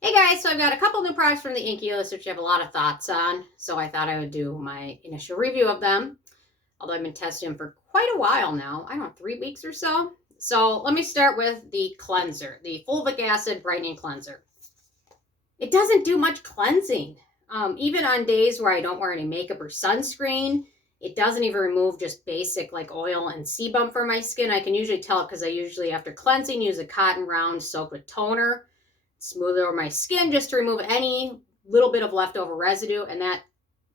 Hey guys, so I've got a couple new products from the Inkey list, which I have a lot of thoughts on. So I thought I would do my initial review of them. Although I've been testing them for quite a while now. I don't know, 3 weeks or so. So let me start with the cleanser, the Fulvic acid brightening cleanser. It doesn't do much cleansing. Even on days where I don't wear any makeup or sunscreen, it doesn't even remove just basic like oil and sebum from my skin. I can usually tell it because I usually, after cleansing, use a cotton round soaked with toner, smooth it over my skin just to remove any little bit of leftover residue. And that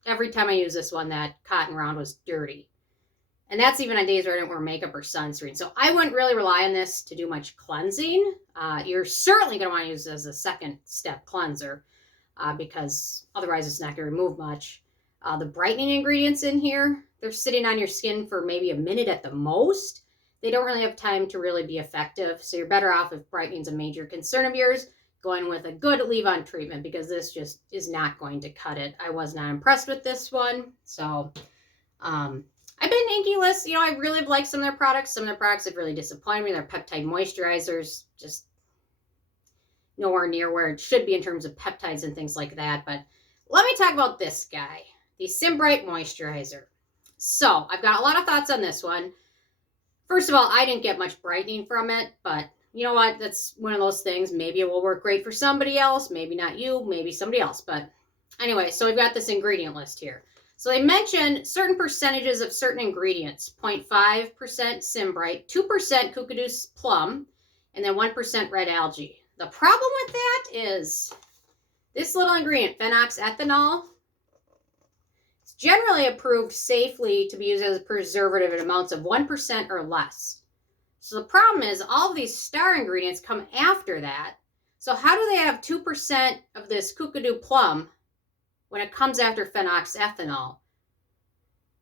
every time I use this one, that cotton round was dirty. And that's even on days where I didn't wear makeup or sunscreen. So I wouldn't really rely on this to do much cleansing. You're certainly going to want to use it as a second step cleanser because otherwise it's not going to remove much. The brightening ingredients in here, they're sitting on your skin for maybe a minute at the most. They don't really have time to really be effective. So you're better off if brightening is a major concern of yours, going with a good leave-on treatment because this just is not going to cut it. I was not impressed with this one. So I've been Inkey list. I really have liked some of their products. Some of their products have really disappointed me. Their peptide moisturizers just nowhere near where it should be in terms of peptides and things like that. But let me talk about this guy, the Symbright Moisturizer. So I've got a lot of thoughts on this one. First of all, I didn't get much brightening from it, but you know what? That's one of those things. Maybe it will work great for somebody else. Maybe not you, maybe somebody else. But anyway, so we've got this ingredient list here. So they mention certain percentages of certain ingredients, 0.5% Symbright, 2% Coco-Glucoside plum, and then 1% red algae. The problem with that is this little ingredient, Phenoxyethanol, it's generally approved safely to be used as a preservative in amounts of 1% or less. So the problem is all of these star ingredients come after that. So how do they have 2% of this Coco-Glucoside plum when it comes after phenoxyethanol?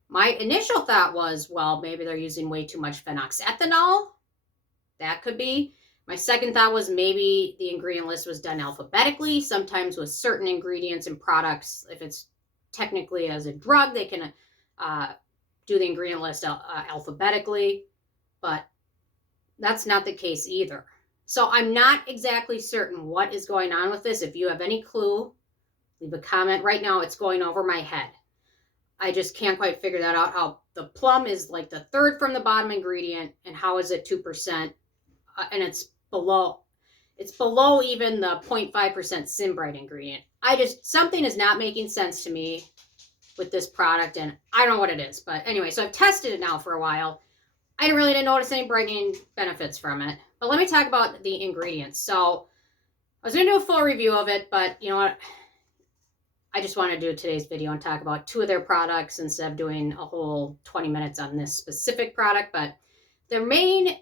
My initial thought was, well, maybe they're using way too much phenoxyethanol. That could be. My second thought was maybe the ingredient list was done alphabetically. Sometimes with certain ingredients and products, if it's technically as a drug, they can do the ingredient list alphabetically. But that's not the case either. So I'm not exactly certain what is going on with this. If you have any clue, leave a comment. Right now, it's going over my head. I just can't quite figure that out, how the plum is like the third from the bottom ingredient, and how is it 2%? And it's below even the 0.5% Symbright ingredient. Something is not making sense to me with this product, and I don't know what it is. But anyway, so I've tested it now for a while. I really didn't notice any brightening benefits from it. But let me talk about the ingredients. So I was going to do a full review of it, but you know what? I just want to do today's video and talk about two of their products instead of doing a whole 20 minutes on this specific product. But their main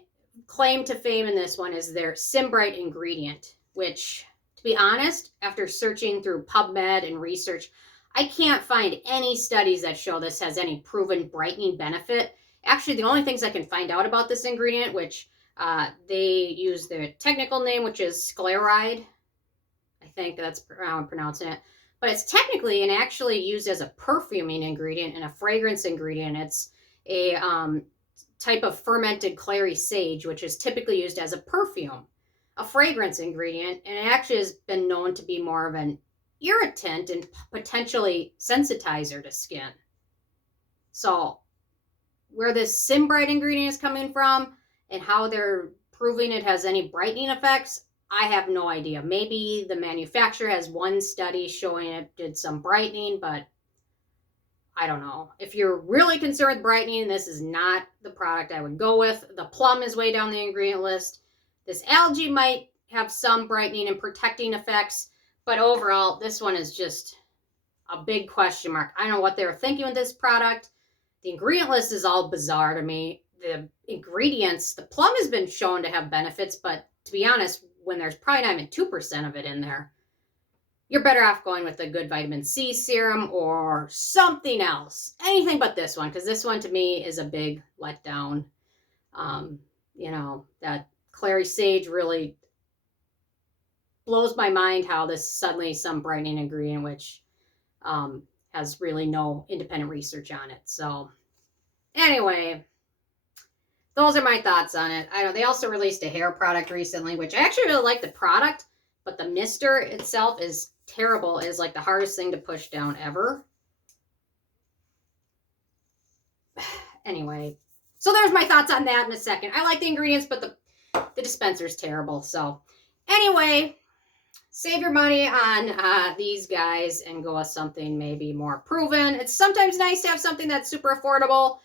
claim to fame in this one is their Symbright ingredient, which, to be honest, after searching through PubMed and research, I can't find any studies that show this has any proven brightening benefit. Actually, the only things I can find out about this ingredient, which they use their technical name, which is Sclareolide. I think that's how I'm pronouncing it. But it's technically and actually used as a perfuming ingredient and a fragrance ingredient. It's a type of fermented clary sage, which is typically used as a perfume, a fragrance ingredient, and it actually has been known to be more of an irritant and potentially sensitizer to skin. So where this Symbright ingredient is coming from and how they're proving it has any brightening effects, I have no idea. Maybe the manufacturer has one study showing it did some brightening, but I don't know. If you're really concerned with brightening, this is not the product I would go with. The plum is way down the ingredient list. This algae might have some brightening and protecting effects, but overall, this one is just a big question mark. I don't know what they were thinking with this product. The ingredient list is all bizarre to me. The ingredients, the plum has been shown to have benefits, but to be honest, when there's probably not even 2% of it in there, you're better off going with a good vitamin C serum or something else. Anything but this one, because this one to me is a big letdown. That clary sage really blows my mind how this suddenly some brightening ingredient, which has really no independent research on it. So anyway, those are my thoughts on it. They also released a hair product recently, which I actually really like the product, but the mister itself is terrible. It is like the hardest thing to push down ever. Anyway, so there's my thoughts on that in a second. I like the ingredients, but the dispenser is terrible. So anyway, save your money on these guys and go with something maybe more proven. It's sometimes nice to have something that's super affordable,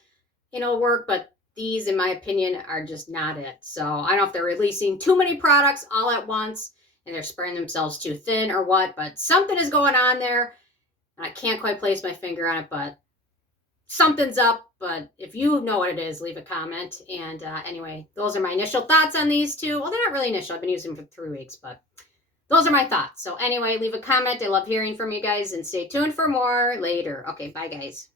you know, work, but these, in my opinion, are just not it. So I don't know if they're releasing too many products all at once and they're spreading themselves too thin or what, but something is going on there. And I can't quite place my finger on it, but something's up. But if you know what it is, leave a comment. And anyway, those are my initial thoughts on these two. Well, they're not really initial. I've been using them for 3 weeks, but those are my thoughts. So anyway, leave a comment. I love hearing from you guys and stay tuned for more later. Okay, bye guys.